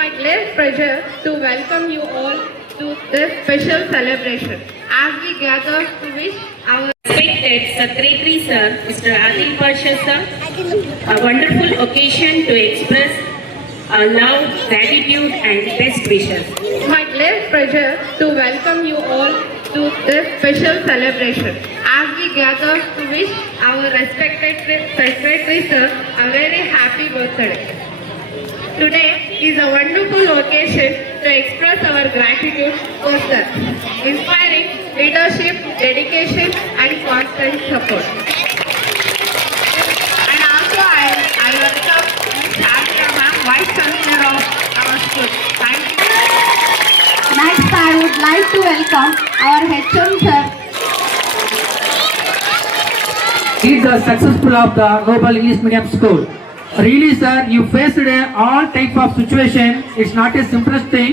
my great pleasure to welcome you all to this special celebration as we gather to wish our respected Secretary Sir, Mr. Adil Pasha Sir, a wonderful occasion to express our love, gratitude and best wishes. my great pleasure to welcome you all to this special celebration as we gather to wish our respected Secretary Sir a very happy birthday. Today is a wonderful occasion to express our gratitude for Sir, inspiring leadership, dedication and constant support. And also I welcome Ms. Shavya Ma'am, Vice Chancellor of our school. Thank you. Next, I would like to welcome our HM sir. He is the successful of the Global English Medium School. Really, sir, you faced all type of situation. It's not a simplest thing.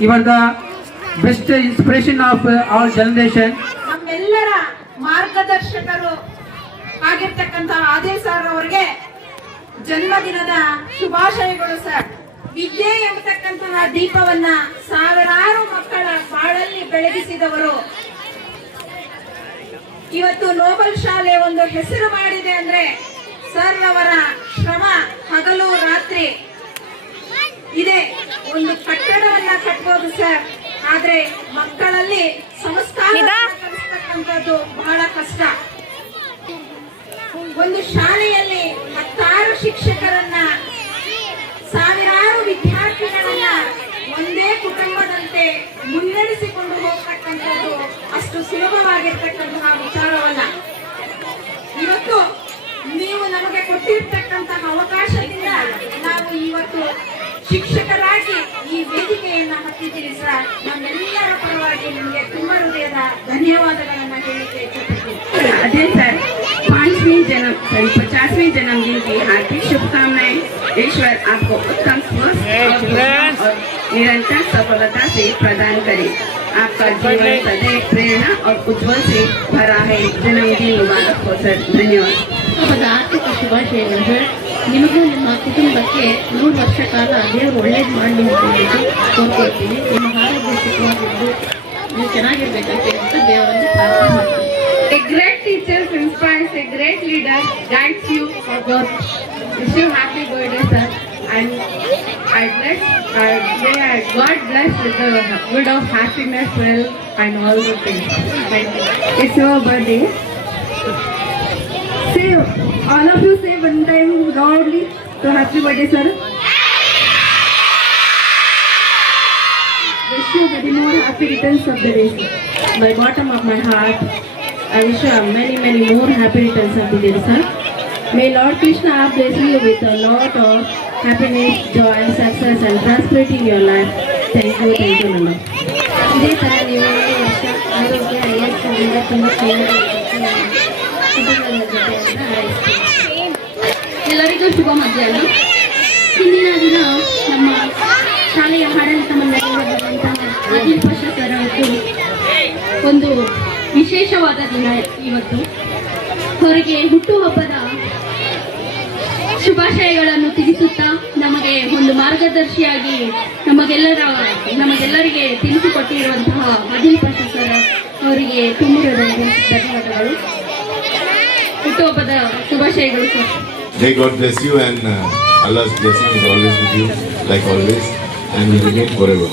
You are the best inspiration of our generation. ನಮ್ಮೆಲ್ಲರ ಮಾರ್ಗದರ್ಶಕರು ಆಗಿರ್ತಕ್ಕಂಥ Adil sir ಅವರಿಗೆ ಜನ್ಮದಿನದ ಶುಭಾಶಯಗಳು sir. ವಿದ್ಯೆ ಎಂಬತಕ್ಕಂತಹ ದೀಪವನ್ನ ಸಾವಿರಾರು ಮಕ್ಕಳ ಬಾಳಲ್ಲಿ ಬೆಳಗಿಸಿದವರು. ಇವತ್ತು ನೋಬಲ್ ಶಾಲೆ ಒಂದು ಹೆಸರು ಮಾಡಿದೆ ಅಂದ್ರೆ ಸರ್ ಅವರ ಶ್ರಮ ಹಗಲು ರಾತ್ರಿ ಇದೆ. ಒಂದು ಕಟ್ಟಡವನ್ನ ಕಟ್ಬೋದು ಸರ್, ಆದ್ರೆ ಮಕ್ಕಳಲ್ಲಿ ಸಂಸ್ಕಾರ ಕಲಿಸ್ತಕ್ಕಂಥದ್ದು ಬಹಳ ಕಷ್ಟ. ಒಂದು ಶಾಲೆಯಲ್ಲಿ ಹತ್ತಾರು ಶಿಕ್ಷಕರನ್ನ, ಸಾವಿರಾರು ವಿದ್ಯಾರ್ಥಿಗಳನ್ನ ಒಂದೇ ಕುಟುಂಬದಂತೆ ಮುನ್ನಡೆಸಿಕೊಂಡು ಹೋಗ್ತಕ್ಕಂಥದ್ದು ಅಷ್ಟು ಸುಲಭವಾಗಿರ್ತಕ್ಕಂತಹ ವಿಚಾರವಲ್ಲ. ಇವತ್ತು ನೀವು ನಮಗೆ ಕೊಟ್ಟಿರ್ತಕ್ಕಂತಹ ಅವಕಾಶದಿಂದ ನಾವು ಇವತ್ತು ಶಿಕ್ಷಕರಾಗಿ ಈ ವೇದಿಕೆಯನ್ನ ಹತ್ತಿದ್ದೀರಿ ಸರ್. ನಮ್ಮೆಲ್ಲರ ಪರವಾಗಿ ನಿಮಗೆ ತುಂಬ ಹೃದಯದ ಧನ್ಯವಾದಗಳನ್ನ ಹೇಳಲಿಕ್ಕೆ ಇಚ್ಛೆಪಡ್ತೀನಿ. अजय सर 50वें जन्मदिन की हार्दिक शुभकामनाएं। ईश्वर आपको उत्तम स्वास्थ्य और निरंतर सफलता से प्रदान करे। आपका जीवन सदैव प्रेरणा और उज्जवल से भरा है। जन्मदिन मुबारक हो सर। धन्यवाद। ಹಬ್ಬದ ಆರ್ಥಿಕ ಶುಭಾಶಯಗಳು ಸರ್. ನಿಮಗೂ ನಿಮ್ಮ ಕುಟುಂಬಕ್ಕೆ 100 ವರ್ಷ ಕಾಲ ದೇವರು ಒಳ್ಳೇದು ಮಾಡಲಿ ಅಂತ ಹೇಳಿ ಕೋರ್ಕೊಳ್ತೀನಿ. ನಿಮ್ಮ ಆರೋಗ್ಯ ಸುಖವಾಗಿದ್ದು ನೀವು ಚೆನ್ನಾಗಿರ್ಬೇಕಂತ ಹೇಳ್ಬಿಟ್ಟು ದೇವರಲ್ಲಿ ಪ್ರಾರ್ಥನೆ ಮಾಡ್ತೀನಿ. A great teacher inspires a great leader, guides you for God. Wish you happy birthday, sir. And God bless with the good of happiness, wealth, and all the things. Thank you. It's your birthday. Say, all of you say one time loudly, so happy birthday, sir. Wish you many more happy returns of the day, sir. My bottom of my heart, I wish you many more happy returns of the day, sir. May Lord Krishna bless you with a lot of happiness, joy, success and prosperity in your life. Thank you, Nana. ಇದೇ ಥರ ನೀವು ವರ್ಷ ಆರೋಗ್ಯ ಯಶಸ್ಸಿನಿಂದ ತುಂಬ ಎಲ್ಲರಿಗೂ ಶುಭ ಮಧ್ಯಾಹ್ನ. ಹಿಂದಿನ ದಿನ ನಮ್ಮ ಶಾಲೆಯ ಆಡಳಿತ ಮಂಡಳಿಯಲ್ಲಿರುವಂತಹ ಆದಿಲ್ ಪಾಷಾ ಸರ್ ಅವತ್ತು ಒಂದು ವಿಶೇಷವಾದ ದಿನ ಇವತ್ತು. ಅವರಿಗೆ ಹುಟ್ಟುಹಬ್ಬದ ಶುಭಾಶಯಗಳನ್ನು ತಿಳಿಸುತ್ತಾ ನಮಗೆ ಒಂದು ಮಾರ್ಗದರ್ಶಿಯಾಗಿ ನಮಗೆಲ್ಲರಿಗೆ ತಿಳಿಸಿಕೊಟ್ಟಿರುವಂತಹ ಆದಿಲ್ ಪಾಷಾ ಸರ್ ಅವರಿಗೆ ತುಂಬ ಧನ್ಯವಾದಗಳು. ಹುಟ್ಟುಹಬ್ಬದ ಶುಭಾಶಯಗಳು sir. May God bless you and Allah's blessing is always with you, like always, and will remain forever.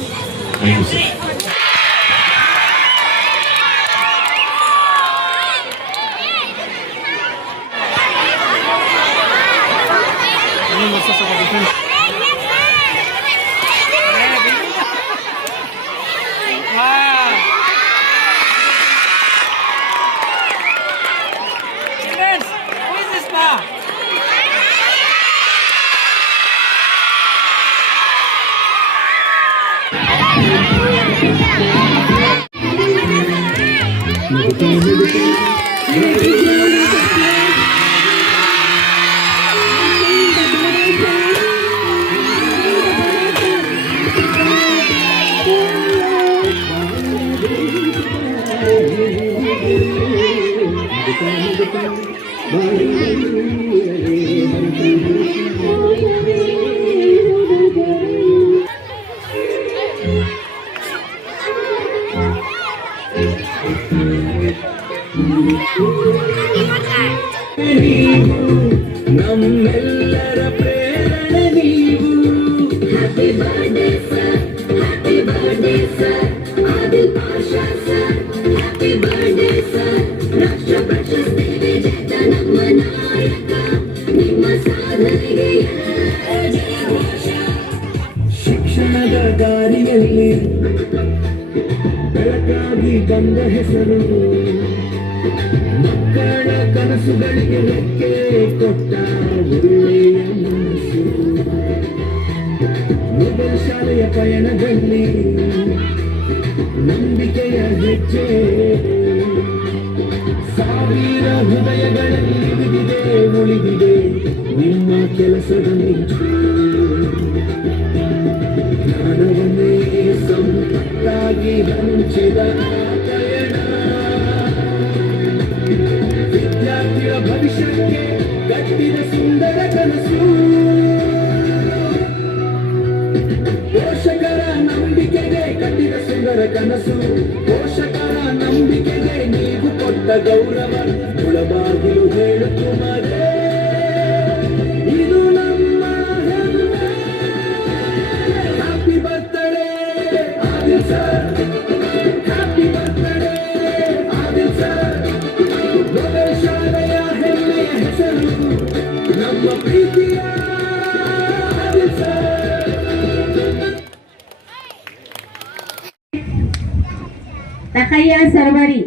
Thank you, sir. ನಮ್ಮೆಲ್ಲರ ಪ್ರೇರಣೆ ನೀವು. Happy birthday sir, happy birthday sir, Adil Pasha sir, happy birthday sir, ರಾಷ್ಟ್ರ ಪ್ರಶಸ್ತಿ ವಿಜೇತ ನಮ್ಮ ನಾಯಕ, ನಿಮ್ಮ ಸಾಧನೆಗೆ ಶಿಕ್ಷಣದ ದಾರಿಯಲ್ಲಿ ಬೆಳಕಾಗಿ ಬಂದ ಹೆಸರು, ಮಕ್ಕಳ ಕನಸುಗಳಿಗೆ ರೆಕ್ಕೆ ಕೊಟ್ಟ ಒಳ್ಳೆಯ ಮನಸ್ಸು. ಮೊದಲ ಶಾಲೆಯ ಪಯಣದಲ್ಲಿ ನಂಬಿಕೆಯ ಹೆಜ್ಜೆ, ಸಾವಿರ ಹೃದಯಗಳಲ್ಲಿ ಬಿದ್ದಿದೆ ಉಳಿದಿದೆ ನಿಮ್ಮ ಕೆಲಸದ ಮಿಂಚು. ಜ್ಞಾನವನ್ನೇ ಸಂಪತ್ತಾಗಿ ಹಂಚಿದ ಪಯಣ, ವಿದ್ಯಾರ್ಥಿಯ ಭವಿಷ್ಯಕ್ಕೆ ಕಟ್ಟಿದ ಸುಂದರ ಕನಸು. ಪೋಷಕರ ನಂಬಿಕೆಗೆ ಕಟ್ಟಿದ ಸುಂದರ ಕನಸು, ಪೋಷಕರ ನಂಬಿಕೆಗೆ ನೀವು ಕೊಟ್ಟ ಗೌರವ, ಮುಳಬಾಗಿಲು ಹೇಳುತ್ತದೆ ಇದು ನಮ್ಮ ಹೆಮ್ಮೆ. Happy birthday Adil sir, happy birthday Adil sir, ಮೊದಲ ಶಾಲೆಯ ಹೆಮ್ಮೆಯ ಹೆಸರು ನಮ್ಮ ಪ್ರೀತಿಯ ಆದಿಲ್ ಸರ್. Takaya Sarwari.